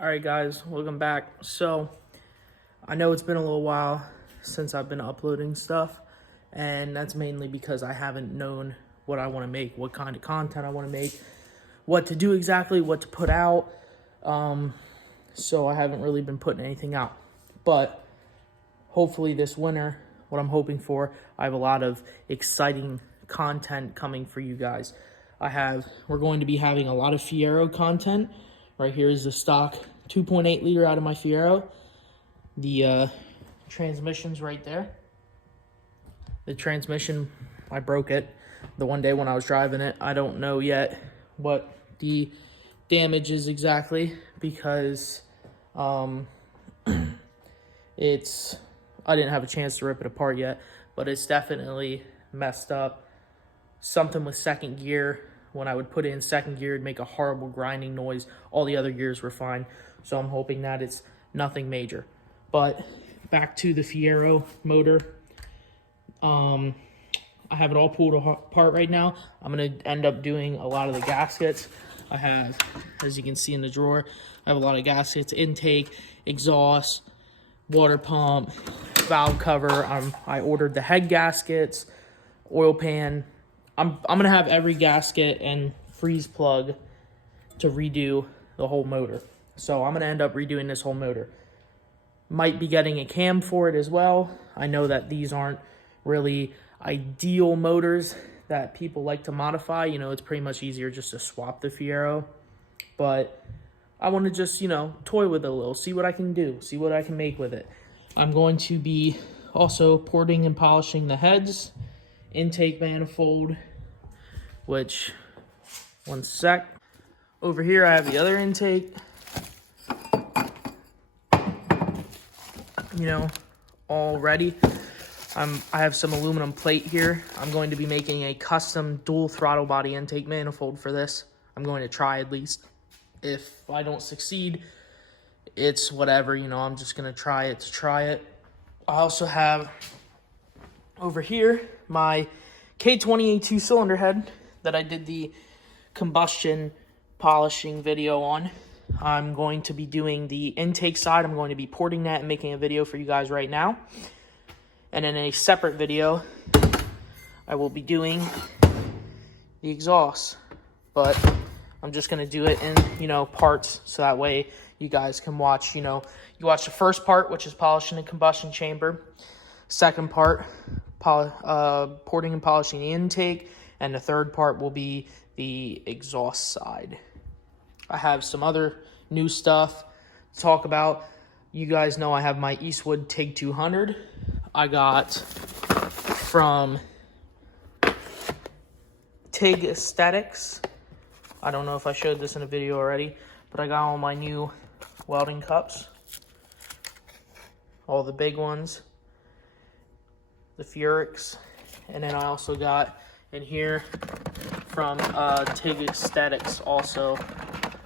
All right, guys, welcome back. So, I know it's been a little while since I've been uploading stuff, and that's mainly because I haven't known what I want to make, what kind of content I want to make, what to do exactly, what to put out. So I haven't really been putting anything out. But hopefully this winter, what I'm hoping for, I have a lot of exciting content coming for you guys. We're going to be having a lot of Fiero content. Right here is the stock 2.8 liter out of my Fiero. The transmission's right there. The transmission, I broke it the one day when I was driving it. I don't know yet what the damage is exactly because I didn't have a chance to rip it apart yet, but it's definitely messed up. Something with second gear. When I would put it in second gear, it'd make a horrible grinding noise. All the other gears were fine, so I'm hoping that it's nothing major. But back to the Fiero motor. I have it all pulled apart right now. I'm going to end up doing a lot of the gaskets. I have, as you can see in the drawer, I have a lot of gaskets, intake, exhaust, water pump, valve cover. I ordered the head gaskets, oil pan. I'm going to have every gasket and freeze plug to redo the whole motor. So I'm going to end up redoing this whole motor. Might be getting a cam for it as well. I know that these aren't really ideal motors that people like to modify. You know, it's pretty much easier just to swap the Fiero. But I want to just, toy with it a little, see what I can do, see what I can make with it. I'm going to be also porting and polishing the heads, intake manifold, which, one sec. Over here I have the other intake, all ready. I have some aluminum plate here. I'm going to be making a custom dual throttle body intake manifold for this. I'm going to try at least. If I don't succeed, it's whatever, I'm just going to try it to try it. I also have over here my K20A 2-cylinder head that I did the combustion polishing video on. I'm going to be doing the intake side. I'm going to be porting that and making a video for you guys right now. And in a separate video, I will be doing the exhaust. But I'm just going to do it in, parts, so that way you guys can watch, you watch the first part, which is polishing the combustion chamber. Second part, porting and polishing the intake. And the third part will be the exhaust side. I have some other new stuff to talk about. You guys know I have my Eastwood TIG 200. I got from TIG Aesthetics. I don't know if I showed this in a video already, but I got all my new welding cups. All the big ones. The Furics. And then I also got in here from TIG Aesthetics also.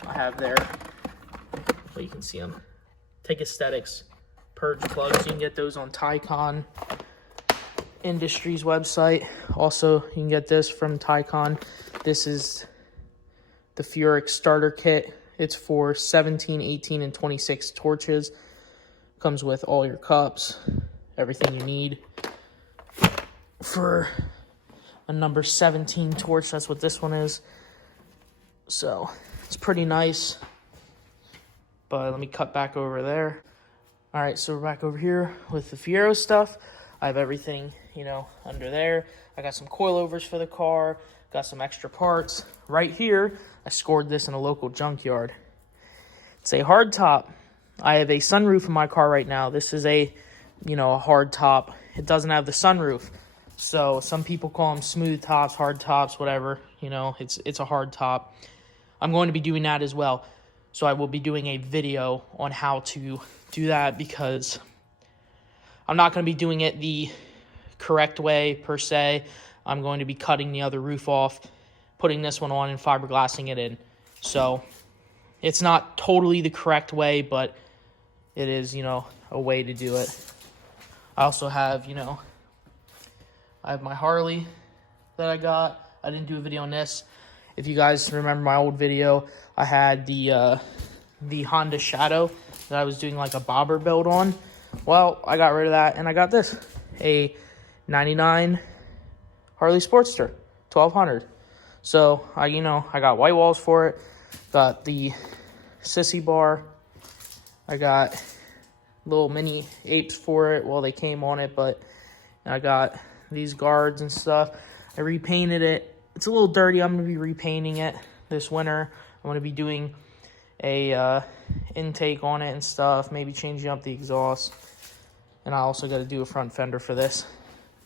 I have there, well, you can see them. TIG Aesthetics purge plugs. You can get those on Tycon Industries website. Also, you can get this from Tycon. This is the Furic starter kit. It's for 17, 18, and 26 torches. Comes with all your cups, everything you need for a number 17 torch. That's what this one is. So it's pretty nice. But let me cut back over there. All right, so we're back over here with the Fiero stuff. I have everything, under there. I got some coilovers for the car. Got some extra parts. Right here, I scored this in a local junkyard. It's a hard top. I have a sunroof in my car right now. This is a hard top. It doesn't have the sunroof. So some people call them smooth tops, hard tops, whatever. It's a hard top. I'm going to be doing that as well. So I will be doing a video on how to do that because I'm not going to be doing it the correct way per se. I'm going to be cutting the other roof off, putting this one on, and fiberglassing it in. So it's not totally the correct way, but it is, a way to do it. I also have, I have my Harley that I got. I didn't do a video on this. If you guys remember my old video, I had the the Honda Shadow that I was doing like a bobber build on. Well, I got rid of that and I got this, a 99 Harley Sportster 1200. So I got white walls for it, got the sissy bar, I got little mini apes for it. Well, they came on it, but I got these guards and stuff. I repainted it. It's a little dirty. I'm going to be repainting it this winter. I'm going to be doing a intake on it and stuff, maybe changing up the exhaust. And I also got to do a front fender for this.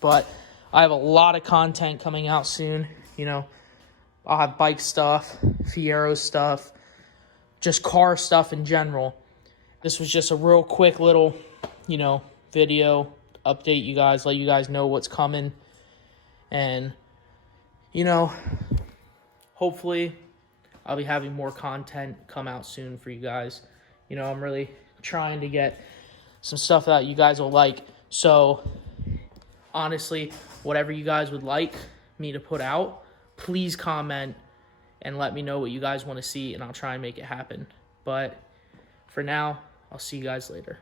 But I have a lot of content coming out soon. I'll have bike stuff, Fiero stuff, just car stuff in general. This was just a real quick little, video update you guys, let you guys know what's coming. And, hopefully I'll be having more content come out soon for you guys. I'm really trying to get some stuff that you guys will like. So, honestly, whatever you guys would like me to put out, please comment and let me know what you guys want to see, and I'll try and make it happen. But for now, I'll see you guys later.